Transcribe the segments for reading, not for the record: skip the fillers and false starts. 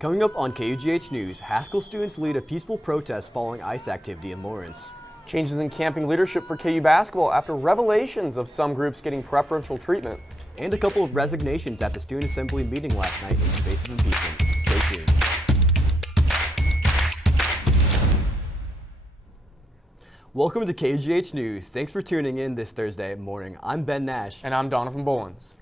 Coming up on KUJH News, Haskell students lead a peaceful protest following ICE activity in Lawrence. Changes in camping leadership for KU basketball after revelations of some groups getting preferential treatment. And a couple of resignations at the Student Assembly meeting last night in the face of impeachment. Stay tuned. Welcome to KUJH News. Thanks for tuning in this Thursday morning. I'm Ben Nash. And I'm Donovan Bolins.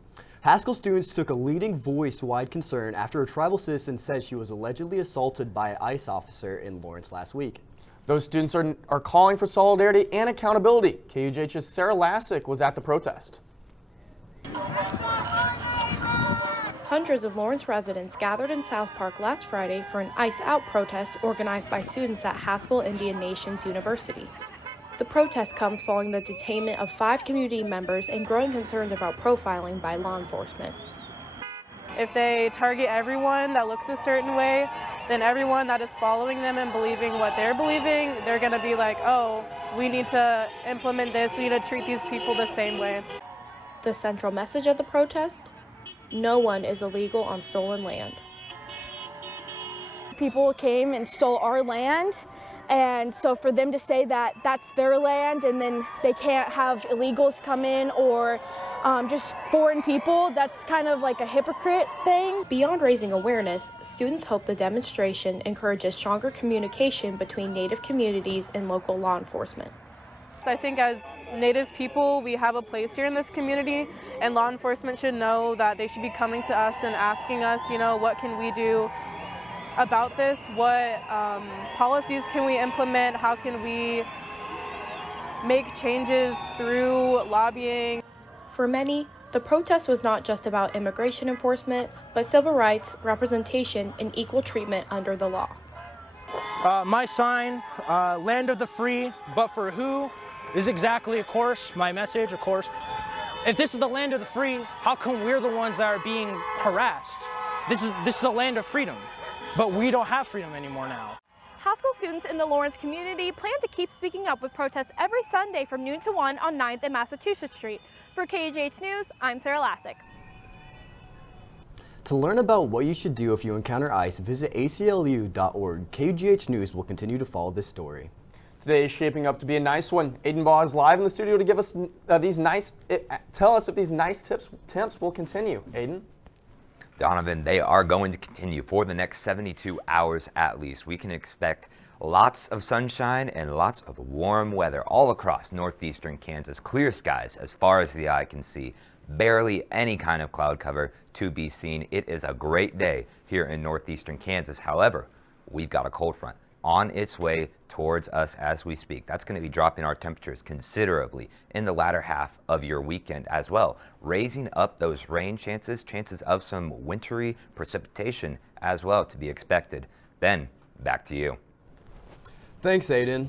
Haskell students took a leading voice-wide concern after a tribal citizen said she was allegedly assaulted by an ICE officer in Lawrence last week. Those students are calling for solidarity and accountability. KUJH's Sarah Lassick was at the protest. Hundreds of Lawrence residents gathered in South Park last Friday for an ICE Out protest organized by students at Haskell Indian Nations University. The protest comes following the detainment of 5 community members and growing concerns about profiling by law enforcement. If they target everyone that looks a certain way, then everyone that is following them and believing what they're believing, they're going to be like, oh, we need to implement this, we need to treat these people the same way. The central message of the protest? No one is illegal on stolen land. People came and stole our land, and so for them to say that that's their land and then they can't have illegals come in or just foreign people, that's kind of like a hypocrite thing. Beyond raising awareness, students hope the demonstration encourages stronger communication between Native communities and local law enforcement. So I think as Native people, we have a place here in this community, and law enforcement should know that they should be coming to us and asking us, what can we do about this? What policies can we implement? How can we make changes through lobbying? For many, the protest was not just about immigration enforcement, but civil rights, representation, and equal treatment under the law. My sign, land of the free, but for who, is exactly, of course, my message, of course. If this is the land of the free, how come we're the ones that are being harassed? This is a land of freedom, but we don't have freedom anymore now. Haskell students in the Lawrence community plan to keep speaking up with protests every Sunday from noon to 1 on 9th and Massachusetts Street. For KUJH News, I'm Sarah Lassick. To learn about what you should do if you encounter ICE, visit aclu.org. KUJH News will continue to follow this story. Today is shaping up to be a nice one. Aiden Baugh is live in the studio to give us tell us if these nice temps will continue. Aiden? Donovan, they are going to continue for the next 72 hours at least. We can expect lots of sunshine and lots of warm weather all across northeastern Kansas. Clear skies as far as the eye can see. Barely any kind of cloud cover to be seen. It is a great day here in northeastern Kansas. However, we've got a cold front on its way towards us as we speak. That's going to be dropping our temperatures considerably in the latter half of your weekend as well, raising up those rain chances of some wintry precipitation as well to be expected. Ben, back to you. Thanks, Aiden.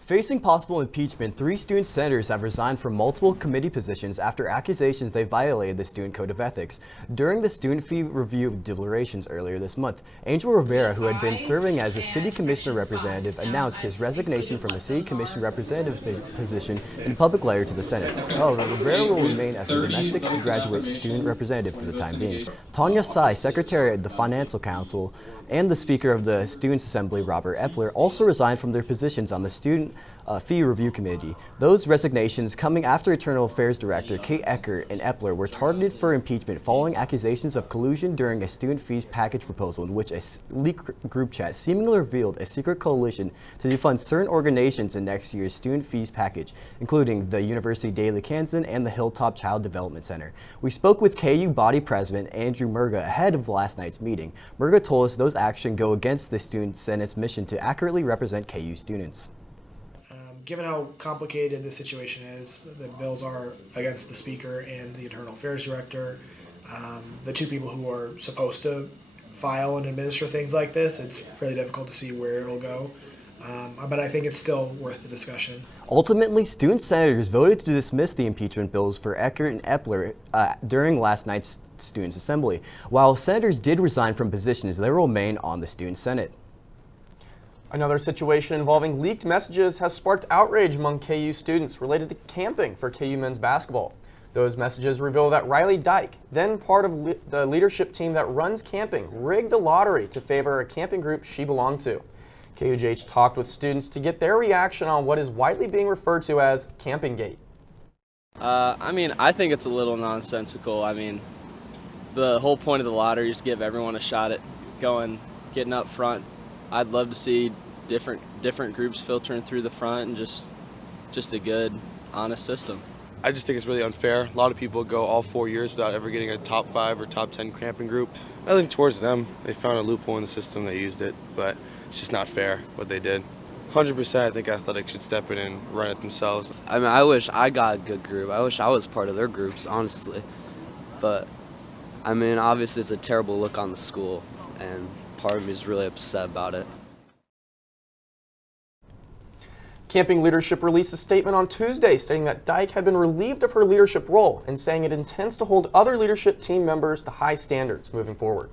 Facing possible impeachment, 3 student senators have resigned from multiple committee positions after accusations they violated the Student Code of Ethics. During the student fee review deliberations earlier this month, Angel Rivera, who had been serving as the city commissioner representative, announced his resignation from the city commission representative position in a public letter to the Senate. However, Rivera will remain as the domestic graduate student representative for the time being. Tanya Tsai, secretary of the Financial Council, and the Speaker of the Students' Assembly, Robert Epler, also resigned from their positions on the Student Fee Review Committee. Those resignations coming after Internal Affairs Director Kate Eckert and Epler were targeted for impeachment following accusations of collusion during a student fees package proposal in which a leaked group chat seemingly revealed a secret coalition to defund certain organizations in next year's student fees package, including the University Daily Kansan and the Hilltop Child Development Center. We spoke with KU Body President Andrew Murga ahead of last night's meeting. Murga told us those actions go against the Student Senate's mission to accurately represent KU students. Given how complicated this situation is, the bills are against the Speaker and the Internal Affairs Director, the 2 people who are supposed to file and administer things like this, it's really difficult to see where it'll go. But I think it's still worth the discussion. Ultimately, student senators voted to dismiss the impeachment bills for Eckert and Epler during last night's Students' Assembly. While senators did resign from positions, they will remain on the Student Senate. Another situation involving leaked messages has sparked outrage among KU students related to camping for KU men's basketball. Those messages reveal that Riley Dyke, then part of the leadership team that runs camping, rigged the lottery to favor a camping group she belonged to. KUJH talked with students to get their reaction on what is widely being referred to as Campinggate. I think it's a little nonsensical. The whole point of the lottery is to give everyone a shot at getting up front. I'd love to see different groups filtering through the front and just a good, honest system. I just think it's really unfair. A lot of people go all 4 years without ever getting a top 5 or top 10 camping group. I think towards them, they found a loophole in the system, they used it, but it's just not fair what they did. 100% I think athletics should step in and run it themselves. I wish I got a good group. I wish I was part of their groups, honestly. But, obviously it's a terrible look on the school, and part of me is really upset about it. Camping leadership released a statement on Tuesday stating that Dyke had been relieved of her leadership role and saying it intends to hold other leadership team members to high standards moving forward.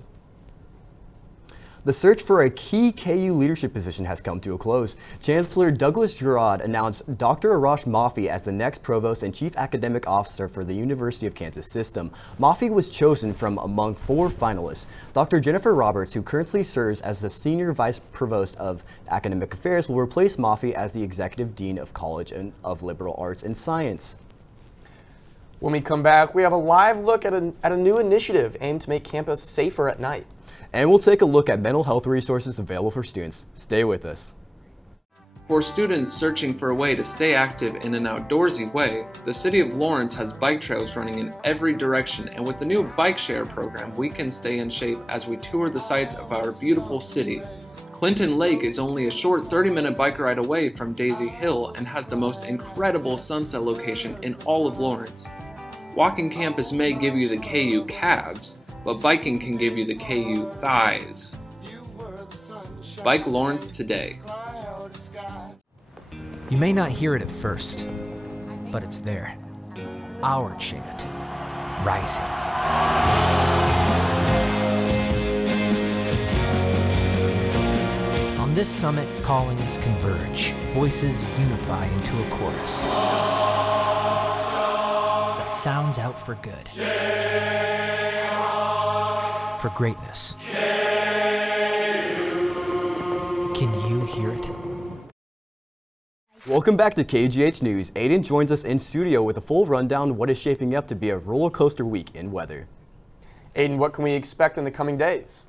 The search for a key KU leadership position has come to a close. Chancellor Douglas Girod announced Dr. Arash Mafi as the next provost and chief academic officer for the University of Kansas system. Mafi was chosen from among 4 finalists. Dr. Jennifer Roberts, who currently serves as the senior vice provost of academic affairs, will replace Mafi as the executive dean of College of Liberal Arts and Science. When we come back, we have a live look at a new initiative aimed to make campus safer at night. And we'll take a look at mental health resources available for students. Stay with us. For students searching for a way to stay active in an outdoorsy way, the City of Lawrence has bike trails running in every direction, and with the new bike share program, we can stay in shape as we tour the sights of our beautiful city. Clinton Lake is only a short 30-minute bike ride away from Daisy Hill and has the most incredible sunset location in all of Lawrence. Walking campus may give you the KU calves, but biking can give you the KU thighs. Bike Lawrence today. You may not hear it at first, but it's there. Our chant, rising. On this summit, callings converge, voices unify into a chorus that sounds out for good. For greatness. Can you hear it? Welcome back to KUJH News. Aiden joins us in studio with a full rundown of what is shaping up to be a roller coaster week in weather. Aiden, what can we expect in the coming days?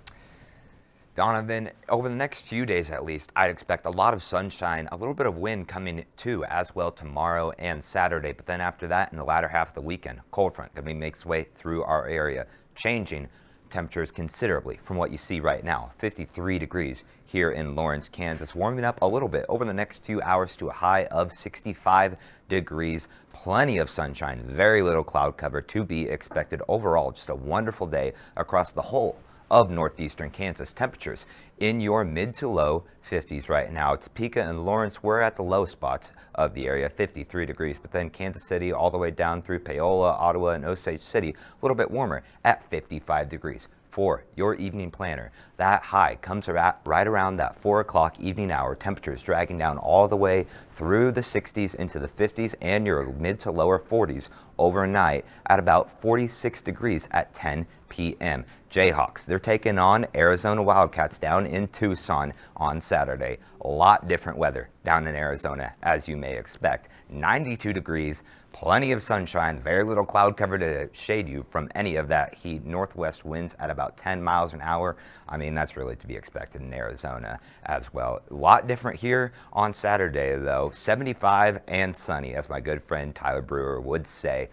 Donovan, over the next few days at least, I'd expect a lot of sunshine, a little bit of wind coming too as well tomorrow and Saturday. But then after that, in the latter half of the weekend, cold front going to make its way through our area, changing temperatures considerably from what you see right now. 53 degrees here in Lawrence, Kansas, warming up a little bit over the next few hours to a high of 65 degrees. Plenty of sunshine, very little cloud cover to be expected. Overall, just a wonderful day across the whole of northeastern Kansas. Temperatures in your mid to low 50s right now. Topeka and Lawrence, we're at the low spots of the area, 53 degrees, but then Kansas City all the way down through Paola, Ottawa, and Osage City, a little bit warmer at 55 degrees. For your evening planner, that high comes right around that 4 o'clock evening hour. Temperatures dragging down all the way through the 60s into the 50s and your mid to lower 40s overnight at about 46 degrees at 10 p.m. Jayhawks, they're taking on Arizona Wildcats down in Tucson on Saturday. A lot different weather down in Arizona, as you may expect. 92 degrees, plenty of sunshine, very little cloud cover to shade you from any of that heat. Northwest winds at about 10 miles an hour. That's really to be expected in Arizona as well. A lot different here on Saturday, though. 75 and sunny, as my good friend Tyler Brewer would say.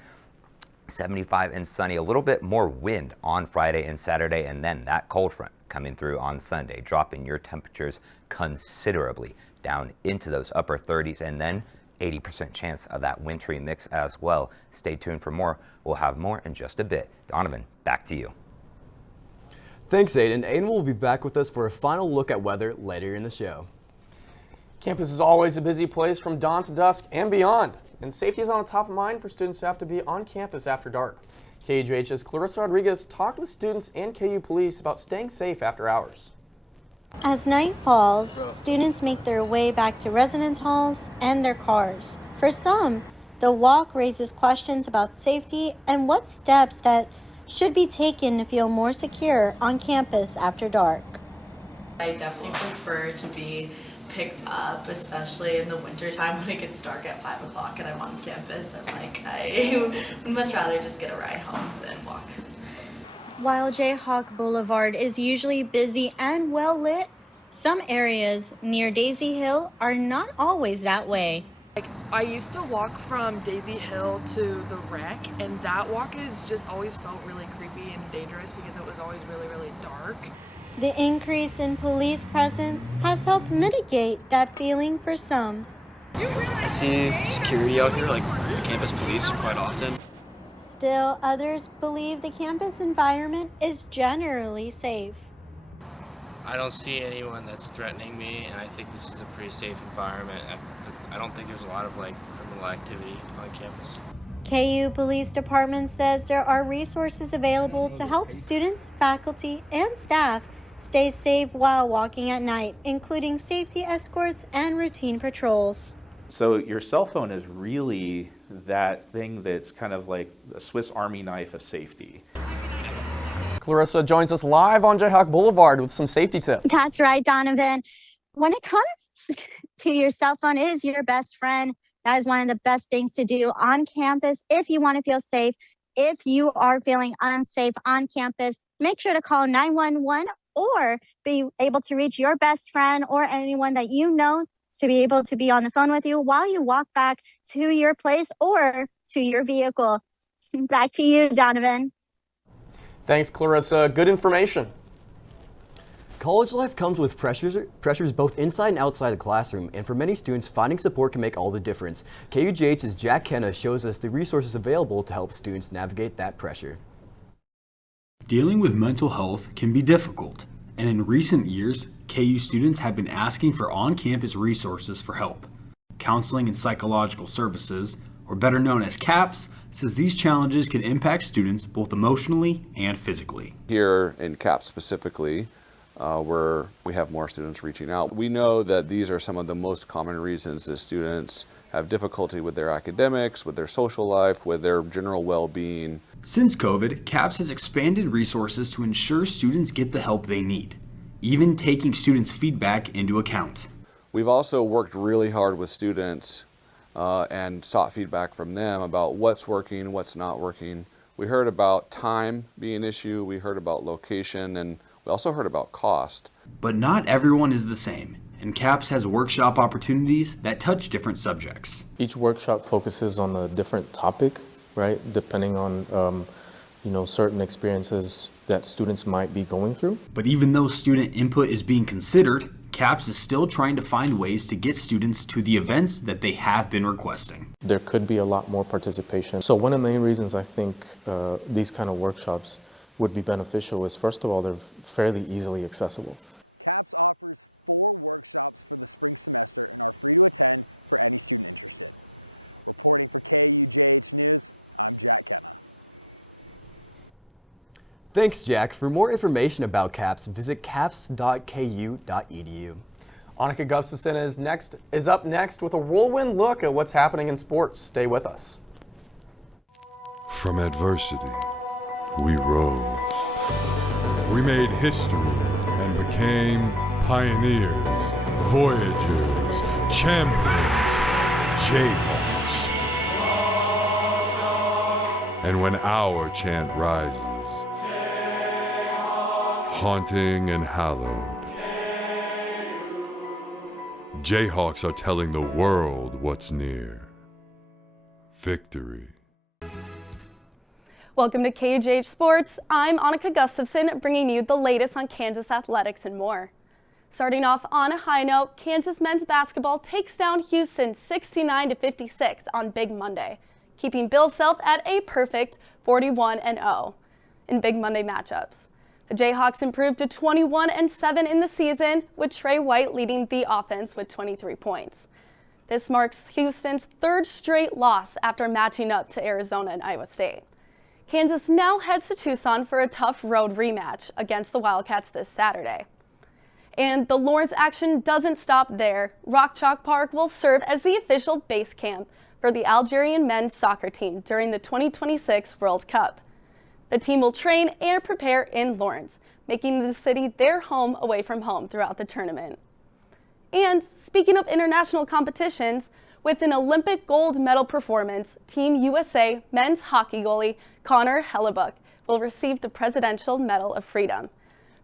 75 and sunny, a little bit more wind on Friday and Saturday, and then that cold front coming through on Sunday, dropping your temperatures considerably down into those upper 30s, and then 80% chance of that wintry mix as well. Stay tuned for more. We'll have more in just a bit. Donovan, back to you. Thanks, Aiden. Aiden will be back with us for a final look at weather later in the show. Campus is always a busy place from dawn to dusk and beyond, and safety is on the top of mind for students who have to be on campus after dark. KUJH's Clarissa Rodriguez talked with students and KU police about staying safe after hours. As night falls, students make their way back to residence halls and their cars. For some, The walk raises questions about safety and what steps that should be taken to feel more secure on campus after dark. I definitely prefer to be picked up, especially in the wintertime when it gets dark at 5 o'clock and I'm on campus. And I would much rather just get a ride home than walk. While Jayhawk Boulevard is usually busy and well lit, some areas near Daisy Hill are not always that way. I used to walk from Daisy Hill to the Rec, and that walk has just always felt really creepy and dangerous because it was always really, really dark. The increase in police presence has helped mitigate that feeling for some. I see security out here, like the campus police, quite often. Still, others believe the campus environment is generally safe. I don't see anyone that's threatening me, and I think this is a pretty safe environment. I don't think there's a lot of criminal activity on campus. KU Police Department says there are resources available to help students, faculty, and staff stay safe while walking at night, including safety escorts and routine patrols. So your cell phone is really that thing that's kind of like a Swiss Army knife of safety. Clarissa joins us live on Jayhawk Boulevard with some safety tips. That's right, Donovan. When it comes to your cell phone, it is your best friend. That is one of the best things to do on campus if you want to feel safe. If you are feeling unsafe on campus, make sure to call 911 or be able to reach your best friend or anyone that you know to be able to be on the phone with you while you walk back to your place or to your vehicle. Back to you, Donovan. Thanks, Clarissa. Good information. College life comes with pressures both inside and outside the classroom, and for many students, finding support can make all the difference. KUJH's Jack Kenna shows us the resources available to help students navigate that pressure. Dealing with mental health can be difficult, and in recent years, KU students have been asking for on-campus resources for help. Counseling and Psychological Services, or better known as CAPS, says these challenges can impact students both emotionally and physically. Here in CAPS specifically, where we have more students reaching out, we know that these are some of the most common reasons that students have difficulty with their academics, with their social life, with their general well-being. Since COVID, CAPS has expanded resources to ensure students get the help they need, even taking students' feedback into account. We've also worked really hard with students and sought feedback from them about what's working, what's not working. We heard about time being an issue, we heard about location, and we also heard about cost. But not everyone is the same, and CAPS has workshop opportunities that touch different subjects. Each workshop focuses on a different topic, right? Depending on certain experiences that students might be going through. But even though student input is being considered, CAPS is still trying to find ways to get students to the events that they have been requesting. There could be a lot more participation. So one of the main reasons I think these kind of workshops would be beneficial is, first of all, they're fairly easily accessible. Thanks, Jack. For more information about CAPS, visit caps.ku.edu. Annika Gustafson is up next with a whirlwind look at what's happening in sports. Stay with us. From adversity, we rose. We made history and became pioneers, voyagers, champions, Jayhawks. And when our chant rises, haunting and hallowed, Jayhawks are telling the world what's near. Victory. Welcome to KUJH Sports. I'm Annika Gustafson, bringing you the latest on Kansas athletics and more. Starting off on a high note, Kansas men's basketball takes down Houston 69-56 on Big Monday, keeping Bill Self at a perfect 41-0 in Big Monday matchups. The Jayhawks improved to 21-7 in the season, with Trey White leading the offense with 23 points. This marks Houston's third straight loss after matching up to Arizona and Iowa State. Kansas now heads to Tucson for a tough road rematch against the Wildcats this Saturday. And the Lawrence action doesn't stop there. Rock Chalk Park will serve as the official base camp for the Algerian men's soccer team during the 2026 World Cup. The team will train and prepare in Lawrence, making the city their home away from home throughout the tournament. And speaking of international competitions, with an Olympic gold medal performance, Team USA men's hockey goalie Connor Hellebuyck will receive the Presidential Medal of Freedom.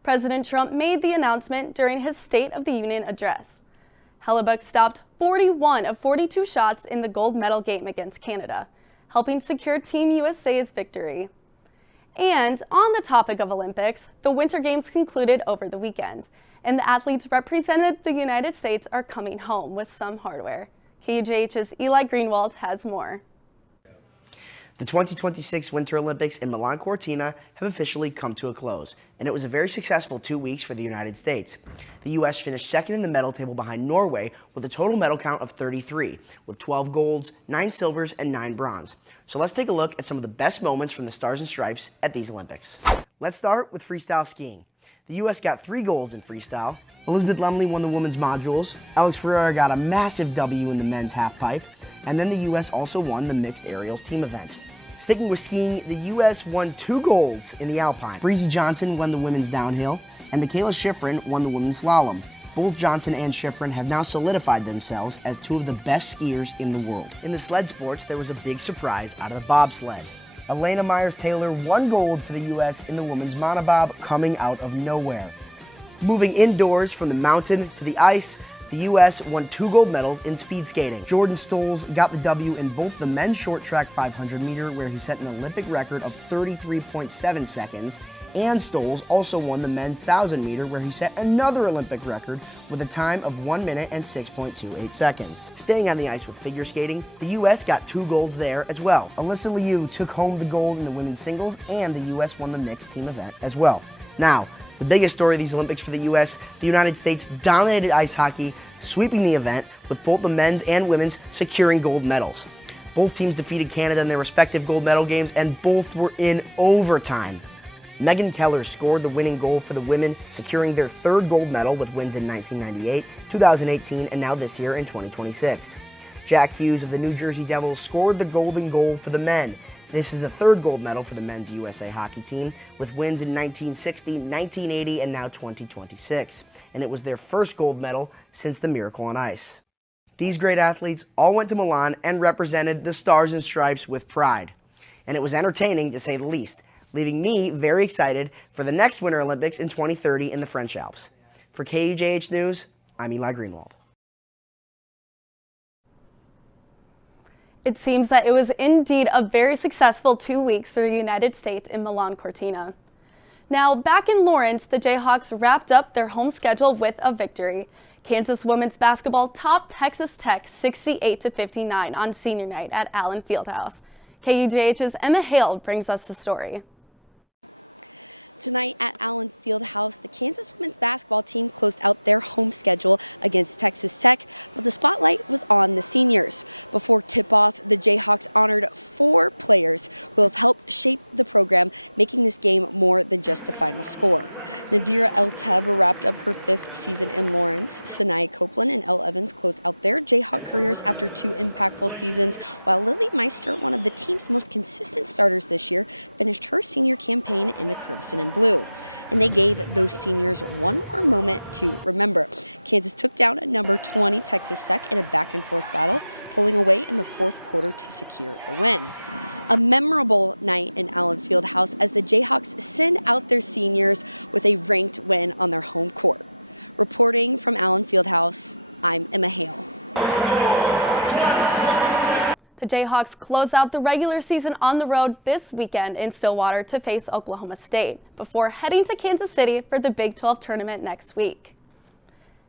President Trump made the announcement during his State of the Union address. Hellebuyck stopped 41 of 42 shots in the gold medal game against Canada, helping secure Team USA's victory. And on the topic of Olympics, the Winter Games concluded over the weekend, and the athletes represented the United States are coming home with some hardware. KUJH's Eli Greenwald has more. The 2026 Winter Olympics in Milan Cortina have officially come to a close, and it was a very successful 2 weeks for the United States. The U.S. finished second in the medal table behind Norway with a total medal count of 33, with 12 golds, 9 silvers, and 9 bronze. So let's take a look at some of the best moments from the Stars and Stripes at these Olympics. Let's start with freestyle skiing. The U.S. got 3 golds in freestyle. Elizabeth Lemley won the women's modules. Alex Ferreira got a massive W in the men's halfpipe. And then the U.S. also won the mixed aerials team event. Sticking with skiing, the U.S. won 2 golds in the alpine. Breezy Johnson won the women's downhill, and Michaela Schifrin won the women's slalom. Both Johnson and Schifrin have now solidified themselves as 2 of the best skiers in the world. In the sled sports, there was a big surprise out of the bobsled. Elena Myers-Taylor won gold for the U.S. in the women's monobob, coming out of nowhere. Moving indoors from the mountain to the ice, the U.S. won 2 gold medals in speed skating. Jordan Stolz got the W in both the men's short track 500 meter, where he set an Olympic record of 33.7 seconds, and Stolz also won the men's 1,000 meter, where he set another Olympic record with a time of 1 minute and 6.28 seconds. Staying on the ice with figure skating, the U.S. got 2 golds there as well. Alyssa Liu took home the gold in the women's singles, and the U.S. won the mixed team event as well. Now, the biggest story of these Olympics for the U.S., the United States dominated ice hockey, sweeping the event with both the men's and women's securing gold medals. Both teams defeated Canada in their respective gold medal games, and both were in overtime. Megan Keller scored the winning goal for the women, securing their 3rd gold medal with wins in 1998, 2018, and now this year in 2026. Jack Hughes of the New Jersey Devils scored the golden goal for the men. This is the 3rd gold medal for the men's USA hockey team, with wins in 1960, 1980, and now 2026. And it was their 1st gold medal since the Miracle on Ice. These great athletes all went to Milan and represented the Stars and Stripes with pride. And it was entertaining, to say the least, leaving me very excited for the next Winter Olympics in 2030 in the French Alps. For KUJH News, I'm Eli Greenwald. It seems that it was indeed a very successful 2 weeks for the United States in Milan Cortina. Now, back in Lawrence, the Jayhawks wrapped up their home schedule with a victory. Kansas women's basketball topped Texas Tech 68-59 on senior night at Allen Fieldhouse. KUJH's Emma Hale brings us the story. The Jayhawks close out the regular season on the road this weekend in Stillwater to face Oklahoma State before heading to Kansas City for the Big 12 tournament next week.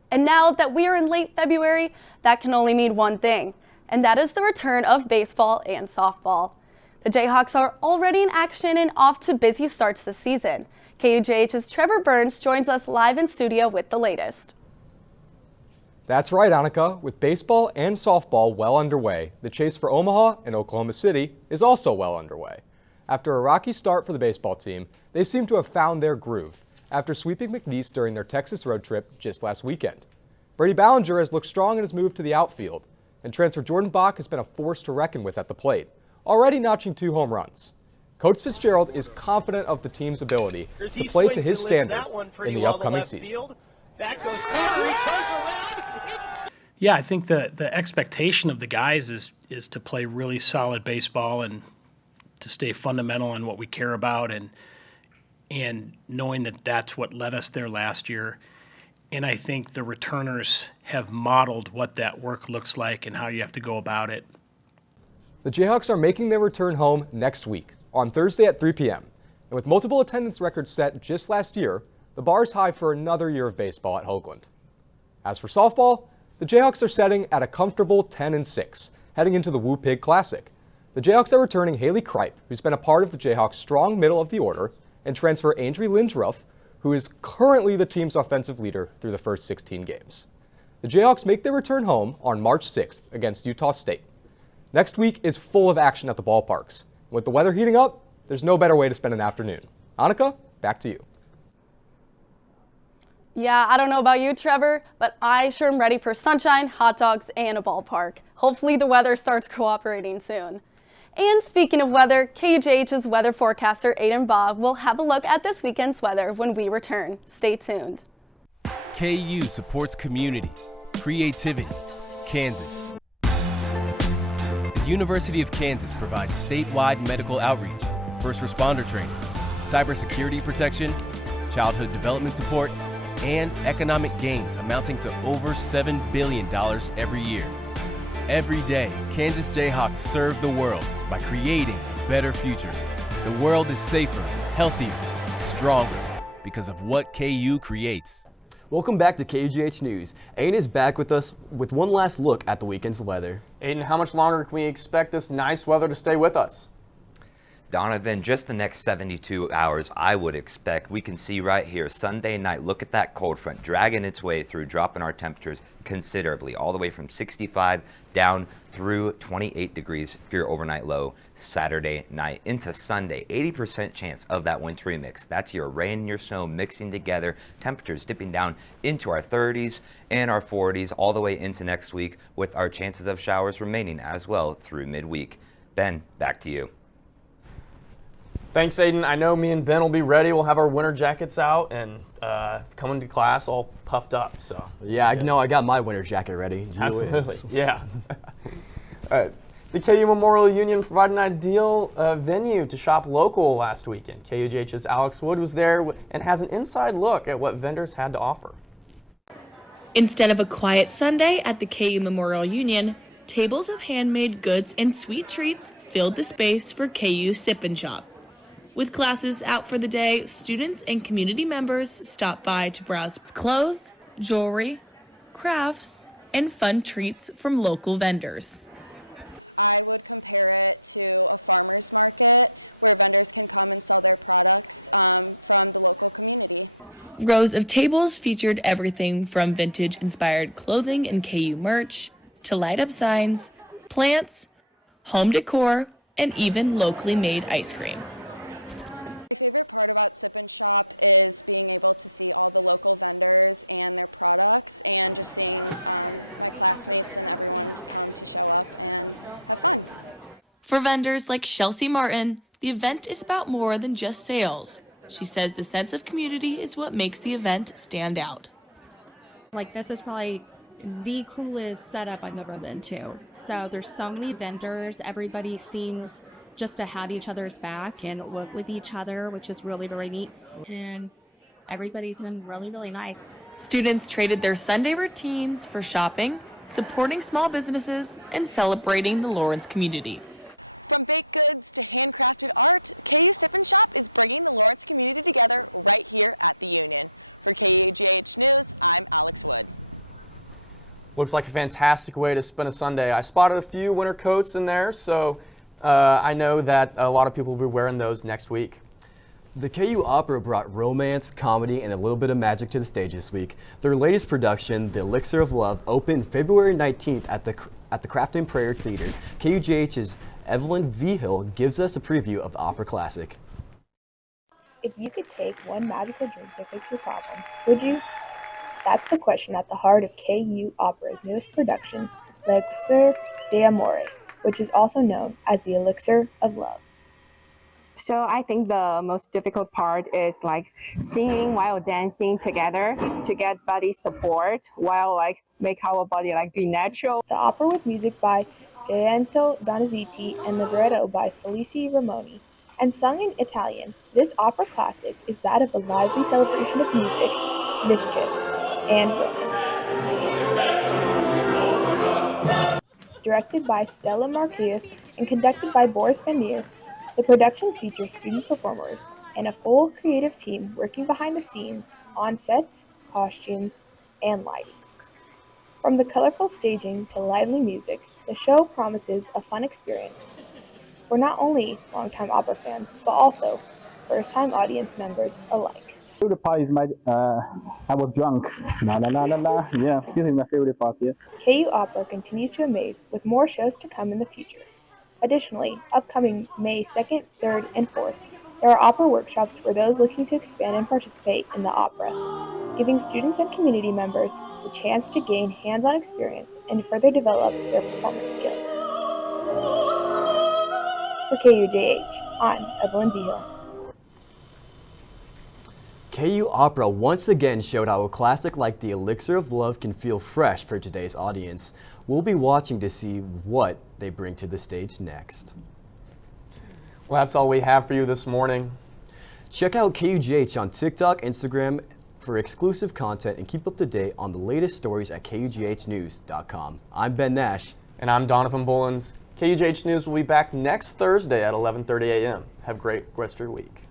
And now that we are in late February, that can only mean one thing, and that is the return of baseball and softball. The Jayhawks are already in action and off to busy starts this season. KUJH's Trevor Burns joins us live in studio with the latest. That's right, Annika. With baseball and softball well underway, the chase for Omaha and Oklahoma City is also well underway. After a rocky start for the baseball team, they seem to have found their groove after sweeping McNeese during their Texas road trip just last weekend. Brady Ballinger has looked strong in his move to the outfield. and transfer Jordan Bach has been a force to reckon with at the plate, already notching 2 home runs. Coach Fitzgerald is confident of the team's ability to play to his standard in the upcoming season. That goes corner, he turns around. Yeah, I think the expectation of the guys is to play really solid baseball and to stay fundamental on what we care about, and knowing that that's what led us there last year. And I think the returners have modeled what that work looks like and how you have to go about it. The Jayhawks are making their return home next week on Thursday at 3 p.m. And with multiple attendance records set just last year, the bar is high for another year of baseball at Hoagland. As for softball, the Jayhawks are setting at a comfortable 10-6, heading into the Woo Pig Classic. The Jayhawks are returning Haley Kripe, who's been a part of the Jayhawks' strong middle of the order, and transfer Andrew Lindruff, who is currently the team's offensive leader through the first 16 games. The Jayhawks make their return home on March 6th against Utah State. Next week is full of action at the ballparks. With the weather heating up, there's no better way to spend an afternoon. Annika, back to you. Yeah, I don't know about you, Trevor, but I sure am ready for sunshine, hot dogs, and a ballpark. Hopefully the weather starts cooperating soon. And speaking of weather, KUJH's weather forecaster Aiden Bob will have a look at this weekend's weather when we return. Stay tuned. KU supports community, creativity, Kansas. The University of Kansas provides statewide medical outreach, first responder training, cybersecurity protection, childhood development support, and economic gains amounting to over $7 billion every year. Every day, Kansas Jayhawks serve the world by creating a better future. The world is safer, healthier, stronger because of what KU creates. Welcome back to KUJH News. Aiden is back with us with one last look at the weekend's weather. Aiden, how much longer can we expect this nice weather to stay with us? Donovan, just the next 72 hours, I would expect. We can see right here, Sunday night, look at that cold front dragging its way through, dropping our temperatures considerably, all the way from 65 down through 28 degrees for your overnight low Saturday night into Sunday. 80% chance of that wintry mix. That's your rain and your snow mixing together. Temperatures dipping down into our 30s and our 40s all the way into next week, with our chances of showers remaining as well through midweek. Ben, back to you. Thanks, Aiden. I know me and Ben will be ready. We'll have our winter jackets out and coming to class all puffed up. So yeah, I know I got my winter jacket ready. Absolutely, yeah. All right. The KU Memorial Union provided an ideal venue to shop local last weekend. KUJH's Alex Wood was there and has an inside look at what vendors had to offer. Instead of a quiet Sunday at the KU Memorial Union, tables of handmade goods and sweet treats filled the space for KU Sip and Shop. With classes out for the day, students and community members stopped by to browse clothes, jewelry, crafts, and fun treats from local vendors. Rows of tables featured everything from vintage-inspired clothing and KU merch to light-up signs, plants, home decor, and even locally made ice cream. For vendors like Chelsea Martin, the event is about more than just sales. She says the sense of community is what makes the event stand out. Like, this is probably the coolest setup I've ever been to. So there's so many vendors. Everybody seems just to have each other's back and work with each other, which is really, really neat. And everybody's been really, really nice. Students traded their Sunday routines for shopping, supporting small businesses, and celebrating the Lawrence community. Looks like a fantastic way to spend a Sunday. I spotted a few winter coats in there, so I know that a lot of people will be wearing those next week. The KU Opera brought romance, comedy, and a little bit of magic to the stage this week. Their latest production, The Elixir of Love, opened February 19th at the Craft and Prayer Theater. KUJH's Evelyn Vigil gives us a preview of the opera classic. If you could take one magical drink to fix your problem, would you? That's the question at the heart of KU Opera's newest production, Elixir de Amore, which is also known as the Elixir of Love. So I think the most difficult part is like singing while dancing together to get body support while like make our body like be natural. The opera with music by Gaetano Donizetti and libretto by Felice Ramoni. And sung in Italian, this opera classic is that of a lively celebration of music, mischief, and romance. Directed by Stella Marquez and conducted by Boris Vanir, the production features student performers and a full creative team working behind the scenes, on sets, costumes, and lighting. From the colorful staging to lively music, the show promises a fun experience for not only longtime opera fans, but also first-time audience members alike. Favorite part is I was drunk. La la la la la. Yeah, this is my favorite part. Yeah. KU Opera continues to amaze with more shows to come in the future. Additionally, upcoming May 2nd, 3rd, and 4th, there are opera workshops for those looking to expand and participate in the opera, giving students and community members the chance to gain hands-on experience and further develop their performance skills. For KUJH, I'm Evelyn Beal. KU Opera once again showed how a classic like The Elixir of Love can feel fresh for today's audience. We'll be watching to see what they bring to the stage next. Well, that's all we have for you this morning. Check out KUJH on TikTok, Instagram for exclusive content and keep up to date on the latest stories at KUJHnews.com. I'm Ben Nash. And I'm Donovan Bullins. KUJH News will be back next Thursday at 11:30 a.m. Have a great rest of your week.